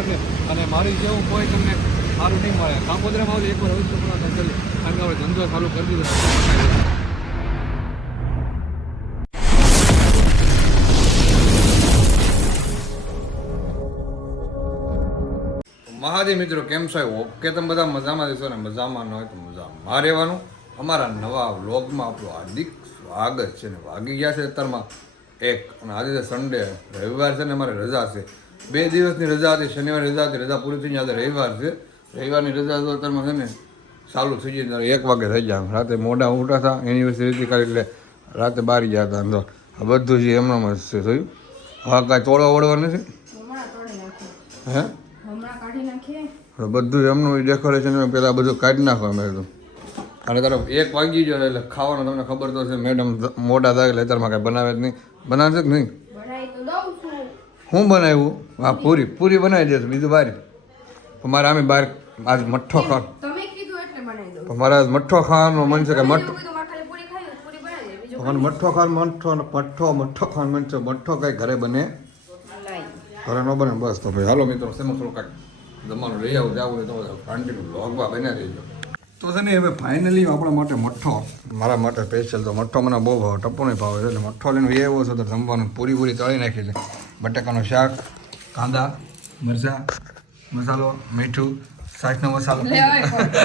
છે. અને મારી જેવું કોઈ તમને સારું નહીં મળે. કાંકોદરામાં આવજો એકવાર હવે તો ચાલે કારણ કે ધંધો ચાલુ કરી દીધો મહાદેવ મિત્રો, કેમ છો? ઓકે તમે બધા મજામાં દેશો ને મજામાં ન હોય તો મજામાં રહેવાનું. અમારા નવા વ્લોગમાં આપણું હાર્દિક સ્વાગત છે ને. વાગી ગયા છે અત્યારમાં એક અને આજે સન્ડે રવિવાર છે ને, અમારે રજા છે. બે દિવસની રજા હતી શનિવારે રજા હતી રજા પૂરી થઈ આજે રવિવાર છે. રવિવારની રજા તો અત્યારમાં છે ને ચાલુ થઈ જાય ત્યારે એક વાગે થઈ જાય રાતે મોડા ઉઠા હતા એનિવર્સરી કરી એટલે રાતે બાર ગયા હતા. તો આ બધું જે એમનામ છે થયું હા કાંઈ તોડવા વળવા નથી? હે? બધું એમનું ડેકોરેશન પેલા બધું કાઢી નાખો અમે તો. અને તારે એક વાગી જાય એટલે ખાવાનું તમને ખબર તો છે મેડમ મોટા થાય એટલે અત્યારમાં કાંઈ બનાવે જ નહીં. બનાવશે કે નહીં. હું બનાવ્યું? હા પૂરી. પૂરી બનાવી દેશું બીજું બહાર મારે આમે બહાર આજ મઠ્ઠો ખાવાનો. મારે આજ મઠ્ઠો ખાવાનું મન છે કે મઠ એવું કીધું મારે ખાલી પૂરી ખાવી પૂરી બનાવી દે બીજું મને મઠ્ઠો ખાવાનું મઠ્ઠો ને મઠ્ઠો મઠ્ઠો ખાવાનું મન છે. મઠ્ઠો કંઈ ઘરે બને. ઘરે ન બને બસ તો ભાઈ. હાલો મિત્રો શેમાં થોડું કાંઈક જમવાનું લઈ આવું જાવું તો કાંટીનું લોગવા બન્યા રહીજો. તો છે ને હવે ફાઇનલી આપણા માટે મઠ્ઠો મારા માટે સ્પેશિયલ તો મઠ્ઠો મને બહુ ભાવે ટપ્પો નહીં ભાવે છે. એટલે મઠ્ઠો લઈને એવો છે તો જમવાનું પૂરી પૂરી તળી નાખી છે. બટાકાનું શાક કાંદા મરચાં મસાલો મીઠું સાસનો મસાલો.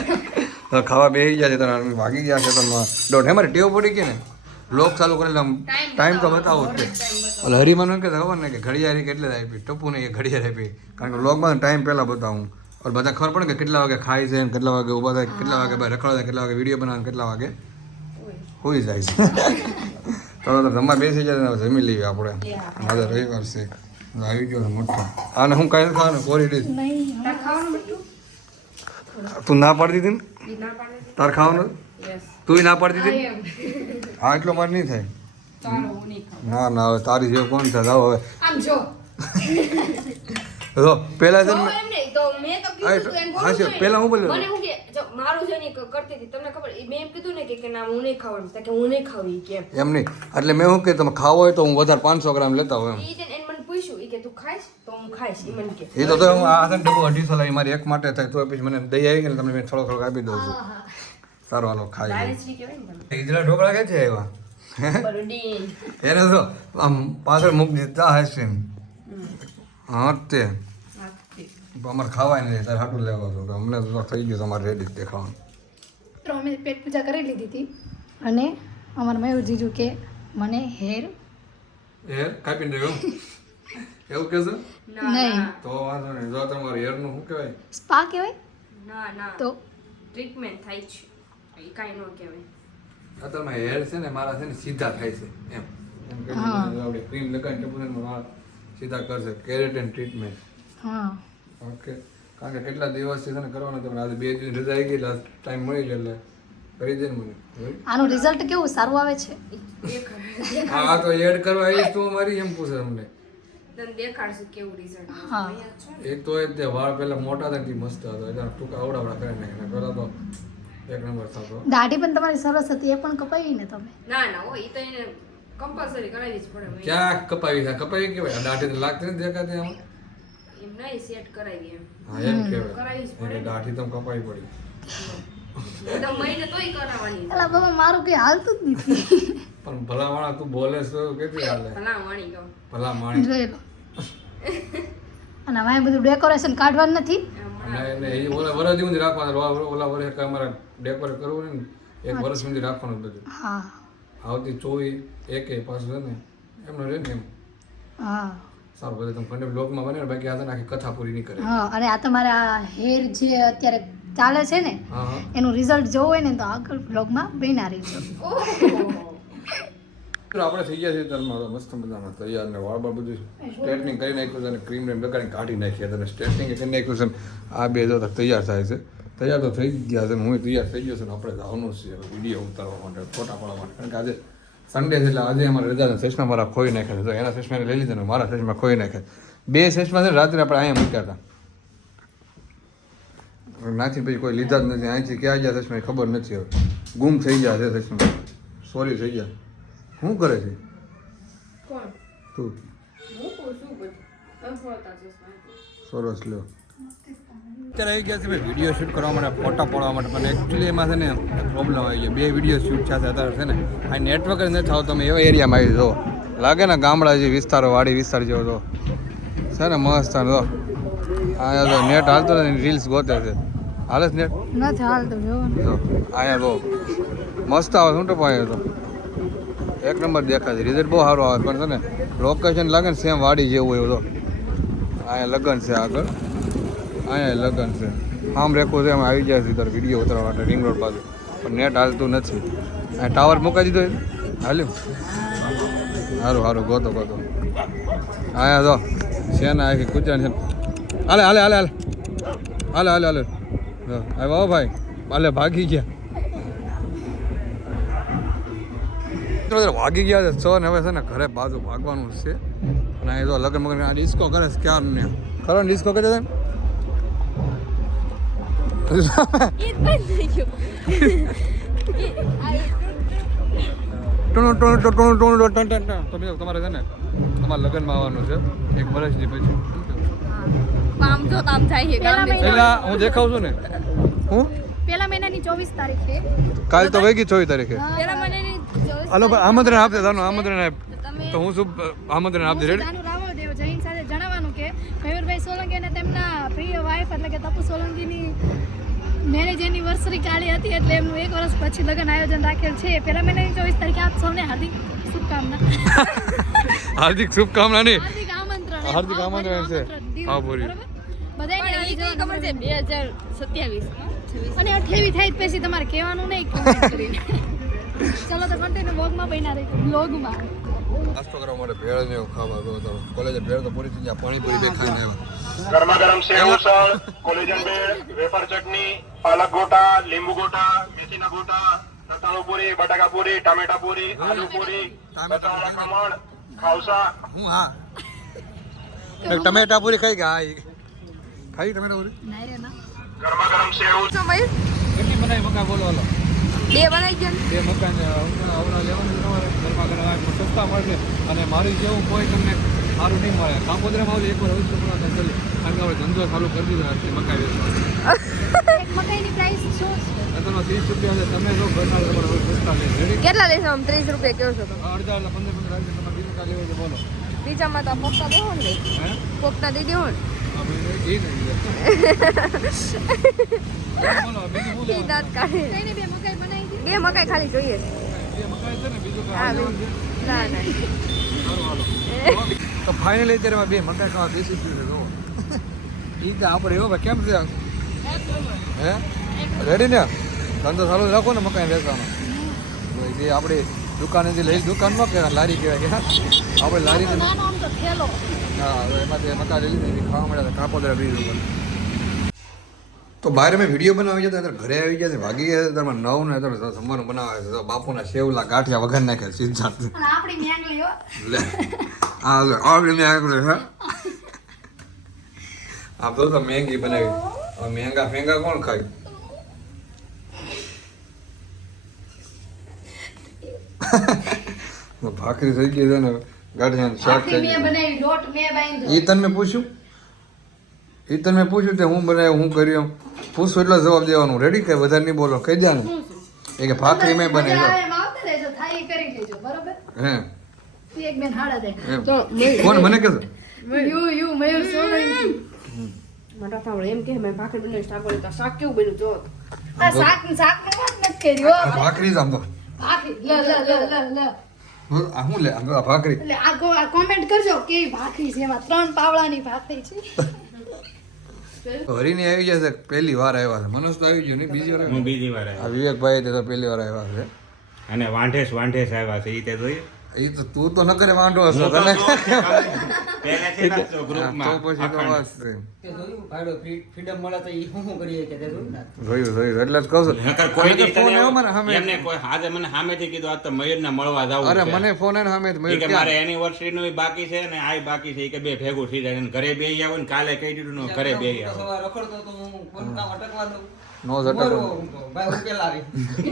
ખાવા બેસી ગયા છે તો ભાગી ગયા છે તમે દોઢ. અમારે ટેવ પડી ગઈ ને લોક ચાલુ કરેલા આમ. ટાઈમ તો બતાવો જ એટલે હરિમાન કે ખબર ને કે ઘડિયાળી કેટલે આપી ટપુ ને એ ઘડિયાળ આપી. કારણ કે લોકમાં ટાઈમ પહેલાં બતાવું. ઓર બધા ખબર પડે કે કેટલા વાગે ખાય છે કેટલા વાગે ઊભા થાય કેટલા વાગે બહાર રખડવા થાય કેટલા વાગે વીડિયો બનાવે કેટલા વાગે હોઈ જાય છે. તો જમવા બેસી જાય જમી લઈએ આપણે. આજે રવિવાર છે. આવી ગયો મોટો. આને હું કાંઈ ખાવાનું કોરી ડીશ તાર ખાવાનું બધું? તું ના પાડી દીધી ને? તાર ખાવાનું? યસ તું ના પાડી દીધી? હા એટલો માર નહીં થાય. ના ના હવે તારી જેવું કોણ થાય હવે. આમ જો. જો પેલા છે ને તો મેં તો હા, કીધું એમ હા, છે. પહેલા હું બોલ્યો. મને હું કે જો મારું છે ને કરતી હતી તમને ખબર? મેં એમ કીધું ને કે કે ના હું નહીં ખાવાનું. કે હું નહીં ખાવી કેમ? એમ નહીં. એટલે મેં શું કે તમે ખાવો હોય તો હું વધારે પાંચસો ગ્રામ લેતા હોય એમ. ઈ એને મને પૂછ્યું કે તું ખાઈશ? તો હું ખાઈશ ઈ મને કે. એ તો તો હું આ છે ને ડબ્બો અઢીસો લાવી મારી એક માટે થાય તો પછી મને દઈ આવી ગઈ તમને મેં થોડો થોડો આપી દઉં છું. સારો હાલો ખાઈ ઈદરા ઢોકળા કે છે આવ્યા? એને તો આમ પાછળ મૂકી દીધા હશે હા તે. અમારે ખાવાય નહીં તારે હાટું લેવા છો અમને તો થઈ ગયું તમારે રેડી દેખાવાનું. તો અમે પેટ પૂજા કરી લીધી હતી અને અમારા મયુર જીજુ કે મને હેર હેર કાપી દેવું એવું કે છે? નહીં. તો વાંધો નહીં. જો તમારે હેરનું શું કહેવાય? સ્પા કહેવાય? ના ના. તો? ટ્રીટમેન્ટ થાય છે. એ કાંઈ ન કહેવાય. અત્યારમાં હેર છે ને મારા છે ને સીધા થાય છે એમ. એમ કે હા. આપણે ક્રીમ લગાવીને ટપુને મારા સીધા કરશે. કેરેટિન ટ્રીટમેન્ટ હા. ઓકે. કારણ કે કેટલા દિવસથી છે ને કરવાના તમે આજે બે દિવસ રજા આવી ગઈ લાસ્ટ ટાઈમ મળી ગયો એટલે કરી દે મને. આનું રિઝલ્ટ કેવું? સારું આવે છે? હા તો એડ કરવા આવી તું મારી એમ પૂછે તમને તને દેખાડશું કેવું રિઝલ્ટ હા. તો એ તે વાળ પહેલા મોટા હતા તે મસ્ત હતો. એટલે ટૂંકા અવડાવડા કરી નાખે પહેલા તો એક નંબર થતો. દાઢી પણ તમારી સરસ હતી એ પણ કપાવી ને તમે? ના ના ઓ ઈ તો એને કમ્પલસરી કરાવી જ પડે. ક્યાં કપાવી છે? કપાવી કેવાય? આ દાઢી તો લાગતી નથી દેખાતી આમાં. નહીં સેટ કરાવી એમ. હા એમ કેવાય કરાવી પડે દાઢી તો કપાઈ પડી. તો મહિને તોય કરાવવાની. એટલે બાબા મારું કઈ હાલતું જ નથી. પણ ભલા માણા તું બોલે છો કેટલી હાલે? ભલા વાણી ગયો ભલા માણી જોઈ લો. અને હવે બધું ડેકોરેશન કાઢવાનું નથી? અને એ ઓલા વરસ સુધી રાખવાનું. ઓલા- ઓલા અમારે ડેકોરેટ કરવું ને એક વર્ષ સુધી રાખવાનું બધું. હા. આવતી ચોવીસ એકે પાછું છે ને એમનું રહે ને એમ. હા. સારું બધું તમે ફંડે બ્લોગમાં બને ને બાકી આ તો આખી કથા પૂરી નહીં કરે. હા અને આ તમારા હેર જે અત્યારે ચાલે છે ને એનું રિઝલ્ટ જોવું હોય ને તો આગળ બ્લોગમાં બેના રહીજો. આપણે થઈ ગયા છીએ તલમાં મસ્ત મજામાં તૈયાર ને વાળ બાળ બધું સ્ટ્રેટનિંગ કરી નાખ્યું છે અને ક્રીમ રેમ બગાડી કાઢી નાખી અને સ્ટ્રેટનિંગ કરી નાખ્યું છે આ બે જો તો તૈયાર થાય છે. તૈયાર તો થઈ ગયા છે હું તૈયાર થઈ ગયો છે ને આપણે જવાનું છે. વીડિયો ઉતારવા માટે ફોટા પાડવા માટે. કારણ કે આજે સન્ડે એટલે આજે અમારે રજા છે ચશ્મા મારા ખોઈ નાખ્યા તો એના ચશ્માને લઈ લીધા ને મારા ચશ્મા ખોઈ નાખ્યા. બે સેશમાં રાત્રે આપણે અહીંયા મૂક્યા હતા. નાથી પછી કોઈ લીધા જ નથી. અહીંથી ક્યાં ગયા સેશમાં ખબર નથી હવે. ગુમ થઈ ગયા છે સેશમાં. સોરી થઈ ગયા. શું કરે છે? તું. સરસ લ્યો. અત્યારે આવી ગયા છે ભાઈ વીડિયો શૂટ કરવા માટે ફોટા પડવા માટે પણ એકચ્યુઅલી એમાં છે ને પ્રોબ્લેમ આવી ગયો. બે વીડિયો શૂટ થશે અત્યારે છે ને. આ નેટવર્ક જ નથી આવતો તમે એવા એરિયામાં આવી જો લાગે ને ગામડા જે વિસ્તારો વાડી વિસ્તાર જેવો તો. છે ને મસ્ત જો આ તો નેટ હાલતો ને રીલ્સ ગોતે છે. હાલે નેટ નથી હાલતો ને. જો મસ્ત આવે શું ટપાય તો એક નંબર દેખાય છે. રિઝલ્ટ બહુ સારું આવે પણ છે ને લોકેશન લાગે ને સેમ વાડી જેવું એવું તો. અહીંયા લગ્ન છે આગળ. અહીંયા લગ્ન છે. આમ છે એમાં આવી જાય તારે વીડિયો ઉતારવા માટે રિંગ રોડ બાજુ પણ નેટ હાલતું નથી. અહીંયા ટાવર મૂકાઈ દીધો હાલ્યું? સારું સારું ગોતો ગોતો. હા જો, છે ને આખી કુચાણ છે હાલે હાલે હાલે હાલે. હાલે હાલે હાલે. આવ્યા ભાઈ. હાલે, ભાગી ગયા. ભાગી ગયા છે, છ ને હવે છે ને ઘરે બાજુ ભાગવાનું છે. અને એ તો લગ્ન મગન આ ડિસ્કો કરે છે, ક્યાં ને? ખરો ડિસ્કો કરે છે તમારે છે ને તમારે લગ્નમાં આવવાનું છે એક વર્ષની પછી આમ જો આમ થાય છે પેલા હું દેખાવ છું ને હું પેલા મહિનાની ચોવીસ તારીખે કાલ તો વહી ગઈ ચોવીસ તારીખે પેલા મહિનાની ની જોઈશ હાલો આમંત્રણ આપજે તારું આમંત્રણ તો હું શું આમંત્રણ આપજે જણાવવાનું કે મયુરભાઈ સોલંકી અને તેમના પ્રિય વાઇફ એટલે કે તપુ સોલંકીની મેરેજ એનિવર્સરી કાળી હતી એટલે એમનું એક વર્ષ પછી લગ્ન આયોજન રાખેલ છે. પેલા મહિનાની ચોવીસ તારીખે આપ સૌને હાર્દિક શુભકામના. હાર્દિક શુભકામના નહીં. હાર્દિક આમંત્રણ હાર્દિક આમંત્રણ છે. હા. બરાબર? બધાયને કઈ ખબર છે બે હજાર સત્યાવીસ. અને અઠ્યાવી થાય પછી તમારે કહેવાનું નહીં કરીને. ચલો તો કન્ટિન્યુ બ્લોગમાં બન્યા રહી બ્લોગમાં નાસ્તો કરવા માટે ભેળ ને ખાવા ગયો તો કોલેજે ભેળ તો પૂરી થઈ ગયા પાણીપુરી પૂરી ખાઈને આવ્યા. ગરમા ગરમ સેવ ઉસળ કોલેજન બેડ વેફર ચટણી પાલક ગોટા લીંબુ ગોટા મેથીના ગોટા રતાળુ પૂરી બટાકા પૂરી ટામેટા પૂરી આલુ પૂરી બટાકા ખમણ ખાવસા હું હા. ટમેટા પૂરી ખાઈ ગયા ખાઈ ટમેટા પૂરી ના રે ના. ગરમા ગરમ સેવ કેટલી બનાવી મકા બોલો હાલો. બે બનાવી ગયો બે મકાન અવરા લેવાનું ગરમા ગરમ સસ્તા મળશે. અને મારી જેવું કોઈ તમને સારું નહીં મળે. કાંપોદરામાં આવજો એકવાર અવશ્ય પણ ધંધો કારણ કે આપણે ધંધો ચાલુ કરી દીધો છે મકાઈ વેચવાનો. મકાઈની પ્રાઇસ શું છે? ત્રીસ રૂપિયા છે તમે જો ઘરના તમારે સસ્તા છે. કેટલા લેશો આમ ત્રીસ રૂપિયા કેવો છો તમે? અડધા એટલે પંદર પંદર આવી તમારે બીજું કાલે હોય છે બોલો. બીજામાં તો આ પોપટા દેવો ને પોખતા દઈ દેવો ને? બે મકાઈ બનાવી દીધી બે મકાઈ ખાલી જોઈએ તો ફાઇનલી અત્યારે બે મકાઈ ખાવા બેસી ગયું એ તો આપણે એવો ભાઈ કેમ છે? હે? રેડી ને? ધંધો ચાલુ રાખો ને મકાઈ વેચવાનો. જે આપણે દુકાનેથી લઈ દુકાનમાં કે લારી કહેવાય કે આપણે લારી હા એમાંથી મકાઈ લઈ લીધી ખાવા મળ્યા કાપોદરા બીજ ઉપર તો બહાર મેં વીડિયો બનાવી જતા ત્યારે ઘરે આવી ગયા ભાગી ગયા ત્યારે નવ ને ત્યારે જમવાનું બનાવે છે બાપુના સેવલા ગાંઠિયા વગર નાખે સીધા. અને આપણી મેંગલી હો. લે. આ લે મેંગલી હે? આમ તો મહેંગી બનાવી. હવે મહેંગા ફેંગા કોણ ખાય? ભાખરી થઈ ગઈ છે ને ગાંઠિયાનું શાક થઈ મેં ગયું. એ તને પૂછ્યું? એ તને મેં પૂછ્યું તે હું બનાવ્યું હું કર્યું? પૂછું એટલો જવાબ દેવાનું. રેડી કે વધારે નહીં બોલો કહી દેવાનું. એ કે ભાખરી મેં બનાવી આવે એમ આવતા રહેજો થાય એ કરી લેજો બરોબર? હે. કોણ મને કે યુ યુ મયુર સોલંકી. મોટા સાંભળો એમ કે મેં ભાખરી બનાવી શાક તો શાક કેવું બન્યું? જો. આ શાક શાક નો વાત નથી કરી હો. આ ભાખરી જ આમ તો. ભાખરી. લ લ લ લ લ. હું- આ શું લે? આ ભાખરી. એટલે આ કોમેન્ટ કરજો કેવી ભાખરી છે એમાં. ત્રણ પાવડાની ભાખરી છે. હરીની આવી જશે છે પહેલી વાર આવ્યા છે. મનોજ તો આવી ગયો નહીં બીજી વાર હું બીજી વાર આ આવ્યો વિવેકભાઈ તે તો પહેલી વાર આવ્યા છે. અને વાંઢેસ વાંઢેસ આવ્યા છે એ તે જોયું? એ તો તું તો ન કરે વાંધો હશો તને કોઈ કોઈ બાકી છે ને આ બાકી છે કે બે ભેગું થઈ જાય ઘરે બે આવો ને કાલે કહી દીધું ને ઘરે બે આવો નો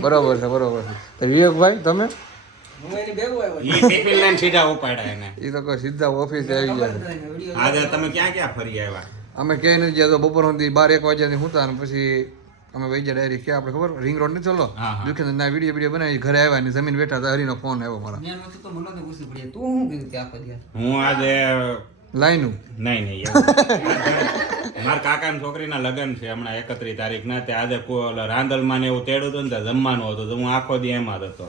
બરોબર છે બરોબર છે. વિવેકભાઈ તમે? એ તો સીધા ઓફિસે આવી ગયા. જ નથી, વીડિયો આજે તમે ક્યાં ક્યાં ફરી આવ્યા? અમે ક્યાંય નથી ગયા તો બપોર સુધી બાર એક વાગ્યાની હુતા ને પછી અમે વહી ગયા ડાયરી આપણે ખબર? રિંગ રોડ ને ચલો? હા, હા. દુખે ના વીડિયો વીડિયો બનાવી ઘરે આવ્યા ને જમીન બેઠા હતા હરીનો ફોન આવ્યો મારા. હું આજે લાઈનું. નહીં નહીં. મારા કાકા છોકરીના લગ્ન છે હમણાં એકત્રીસ તારીખ ના તે આજે રાંદલમાં ને એવું તેડું હતું ને તે જમવાનું હતું તો હું આખો દી એમાં હતો.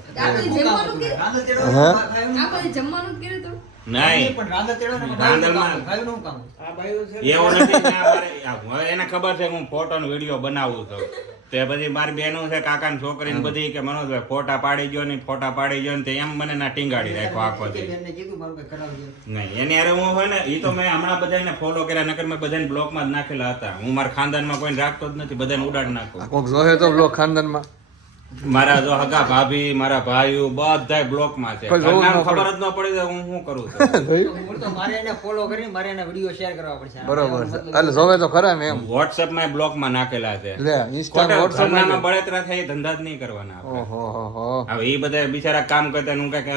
નહીં. એવું નથી એને ખબર છે હું ફોટો નો વીડિયો બનાવું છું. તે પછી મારી બહેનો છે કાકાની છોકરી ને બધી કે મનોજભાઈ ફોટા પાડી ગયો ને ફોટા પાડી ગયો ને તે એમ મને ના ટીંગાડી રાખ્યો આખો દી કઈ નહીં એની અરે હું હોય ને એ તો મેં હમણાં બધાને ફોલો કર્યા નકર મેં બધાને બ્લોકમાં જ નાખેલા હતા. હું મારા ખાનદાનમાં કોઈને રાખતો જ નથી બધાને ઉડાડ નાખો. કોક જોહે તો બ્લોક ખાનદાનમાં. મારા જો હગા ભાભી મારા ભાઈઓ બધા બ્લોકમાં છે ખબર જ ન પડે હું શું કરું છું. મારે એને ફોલો કરી મારે એને વિડિયો શેર કરવા પડશે. બરોબર એટલે જોવે તો ખરા ને એમ. બ્લોકમાં નાખેલા છે. લે ઇન્સ્ટા ખોટા માં બળતરા થાય ધંધા જ નહીં કરવાના આપણે. ઓહો હો હો. હવે એ બધા બિચારા કામ કરતા ને હું કંઈક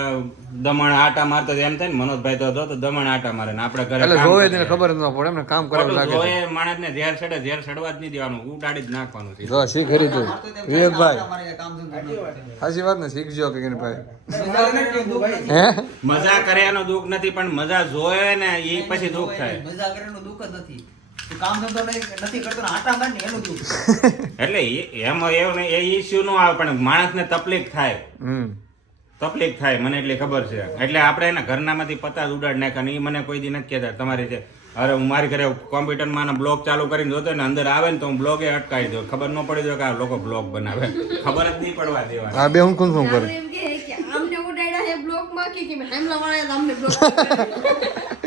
દમણ આટા મારતો એમ થાય ને મનોજભાઈ તો હતો તો દમણ આટા મારે ને આપણે ઘરે એટલે જોવે. તેને ખબર ન પડે એમને કામ કરવા લાગે જોવે માણસને ઝેર છડે ઝેર છડવા જ નહીં દેવાનું ઉડાડી જ નાખવાનું છે. જો શી હરી તું? વિવેકભાઈ. સાચી વાત ને શીખજો કે કે ભાઈ. મજા હે? મજા કર્યાનો દુઃખ નથી પણ મજા જોવે ને એ પછી દુઃખ થાય. મજા કર્યાનો દુઃખ જ નથી. એટલે એમાં એવું નહીં એ ઇસ્યુ નો આવે પણ માણસને તકલીફ થાય. તકલીફ થાય મને એટલી ખબર છે. એટલે આપણે એના ઘરનામાંથી પત્તા જ ઉડાડ નાખ્યા ને એ મને કોઈ દી નથી કહેતા. તમારી છે અરે હું મારી ઘરે કોમ્પ્યુટરમાં બ્લોગ ચાલુ કરીને જોતો ને અંદર આવે ને તો હું બ્લોગે અટકાવી દઉં. ખબર ન પડી જાય કે આ લોકો બ્લોગ બનાવે. ખબર જ નહીં પડવા દેવા આ બે હું કોણ શું કરે? આપણે એમ કહે કે આમને ઉડાડ્યા છે બ્લોકમાં કે કે હામલા વાળા અમને બ્લોક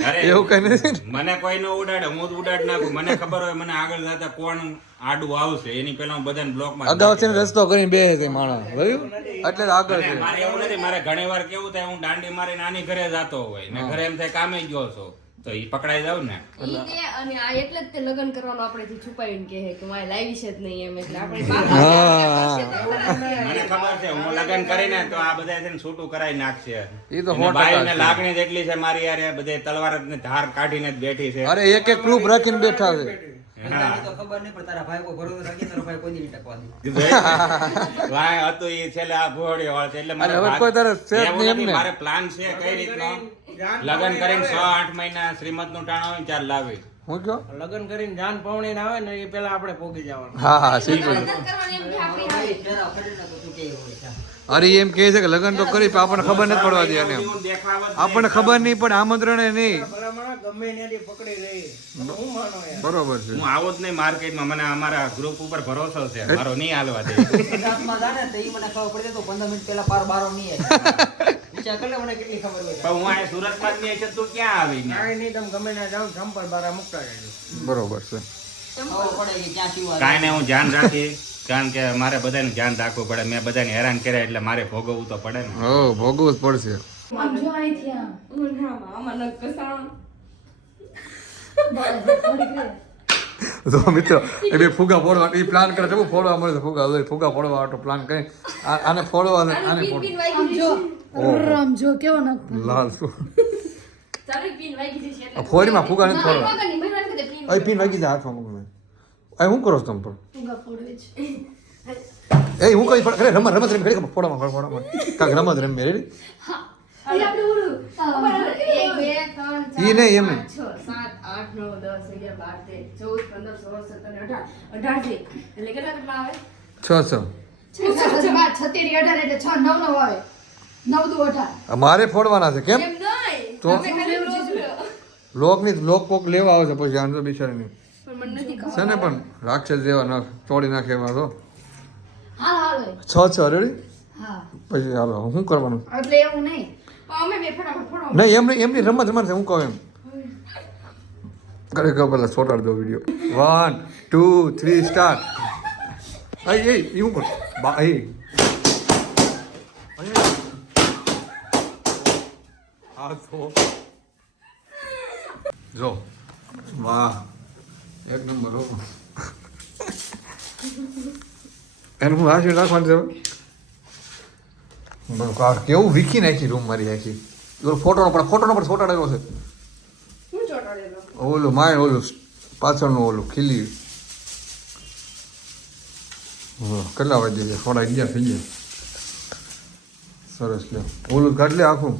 અરે એવું કઈ નથી મને કોઈ ન ઉડાડે હું જ ઉડાડ નાખું. મને ખબર હોય મને આગળ જતા કોણ આડું આવશે. એની પહેલા હું બધાને બ્લોકમાં અગાઉ છે ને રસ્તો કરીને બે હતી માણસ. જોયું? એટલે આગળ મારે એવું નથી. મારે ઘણી વાર કેવું થાય હું દાંડી મારી નાની ઘરે જતો હોય. ને ઘરે એમ થાય કામે ગયો છો. તો એ પકડાઈ જાવ ને. અને આ એટલે જ તે લગ્ન કરવાનું આપણેથી છુપાવીને કહે કે મારે લાવી છે જ નહીં એમ એટલે આપણે મને ખબર છે હું લગ્ન કરીને તો આ બધા છે ને છૂટું કરાવી નાખશે. એ તો છે. લાગણી જેટલી છે મારી યાર બધે તલવાર ને ધાર કાઢીને જ બેઠી છે. અરે એક એક પ્રૂફ રાખીને બેઠા છે. ખબર નહીં પણ તારા ભાઈ કોઈ ભરોસો રાખી તારો ભાઈ કોઈ નહીં ટકવા દે વાય હતું છેલ્લે આ ઘોડી વાળ છે એટલે. મારે પ્લાન છે કઈ રીતનો? લગ્ન કરીને છ આઠ મહિના શ્રીમદનું ટાણા હોય ને ત્યારે લાવી. હું કયો? લગન કરીને જાન પવણીને આવે ને એ પેલા આપણે પોગી જવાનું. હા હા સી અરે એમ કહે છે કે લગ્ન તો કરી પણ આપણને ખબર નથી પડવા દે એને આપણને ખબર નહીં પડે આમંત્રણે નહીં. બરોબર છે. હું આવો જ નહીં માર્કેટમાં મને અમારા ગ્રુપ ઉપર ભરોસો છે. મારો નહીં હાલવા દે. મને ખબર પડી તો પંદર મિનિટ પહેલા પાર બારો નહીં વિચાર મને કેટલી ખબર હોય પણ હું આ સુરતમાં જ નહીં છે તું ક્યાં આવી ને? નહીં તમે ગમે ત્યાં જાઓ જમ્પર બારા મૂકતા રહેજો બરોબર છે. ખબર પડે કે ક્યાં શું કાંઈ નહીં હું ધ્યાન રાખી કારણ કે મારે બધાને ધ્યાન રાખવું પડે. મેં બધાને હેરાન કર્યા એટલે મારે ભોગવવું તો પડે ને. હો ભોગવવું જ પડશે. આમ જો અહીંથી તો મિત્રો એ બે ફુગા ફોડવા એ પ્લાન કરે છે. ફોડવા મળે છે ફુગા. ફુગા ફોડવા આટો પ્લાન કરે. આ- આને ફોડવા આને ફોડવા જો. જો કેવો નખ લાલ શું? ચાલો પીન વાગી જશે એટલે આ ફોડીમાં ફુગા નથી ફોડવા. અહીં પીન વાગી જાય હાથમાં મૂકું અહીં હું કરો છો તમે પણ? ફુગા ફોડવે છે. એ હું કઈ પણ અરે રમત રમત રમી ખરી ફોડામાં ફોડામાં કાંક રમત રમી રેડી? એ આપણે ઓલું બરાબર. બે, ત્રણ, ચાર, ઈ નહીં, એમ આઠ, નવ, દસ, અગિયાર, બાર, તેર, ચૌદ, પંદર, સોળ, સત્તર અઢાર. એટલે કેટલા કેટલા આવે? મારે ફોડવાના છે કેમ? તો? લોકની લોક કોક લેવા આવે છે પછી નથી ખબર. છે ને પણ રાક્ષસ જેવા ના તોડી નાખે એવા તો. છ છ રેડી? પછી હાલો શું કરવાનું? એટલે એવું નહીં. પણ અમે બે ફટાફટ ફોડો. નહીં એમની એમની રમત રમત છે હું કહું એમ. કહો પેલા છોટાડ દો video one two three start અય એ એવું કર એ જો વાહ એક નંબર હો એનું હું હાસી રાખવાનું છે કેવું વીખી નાખી રૂમ મારી આખી ફોટોનો પણ ફોટોનો પણ ચોટાડેલો છે ઓલું માય, ઓલું પાછળનું ઓલું ખીલી. કેટલા વાગે છે? થોડા અગિયાર થઈ ગયા. સરસ લે ઓલું કાઢ લે આખું.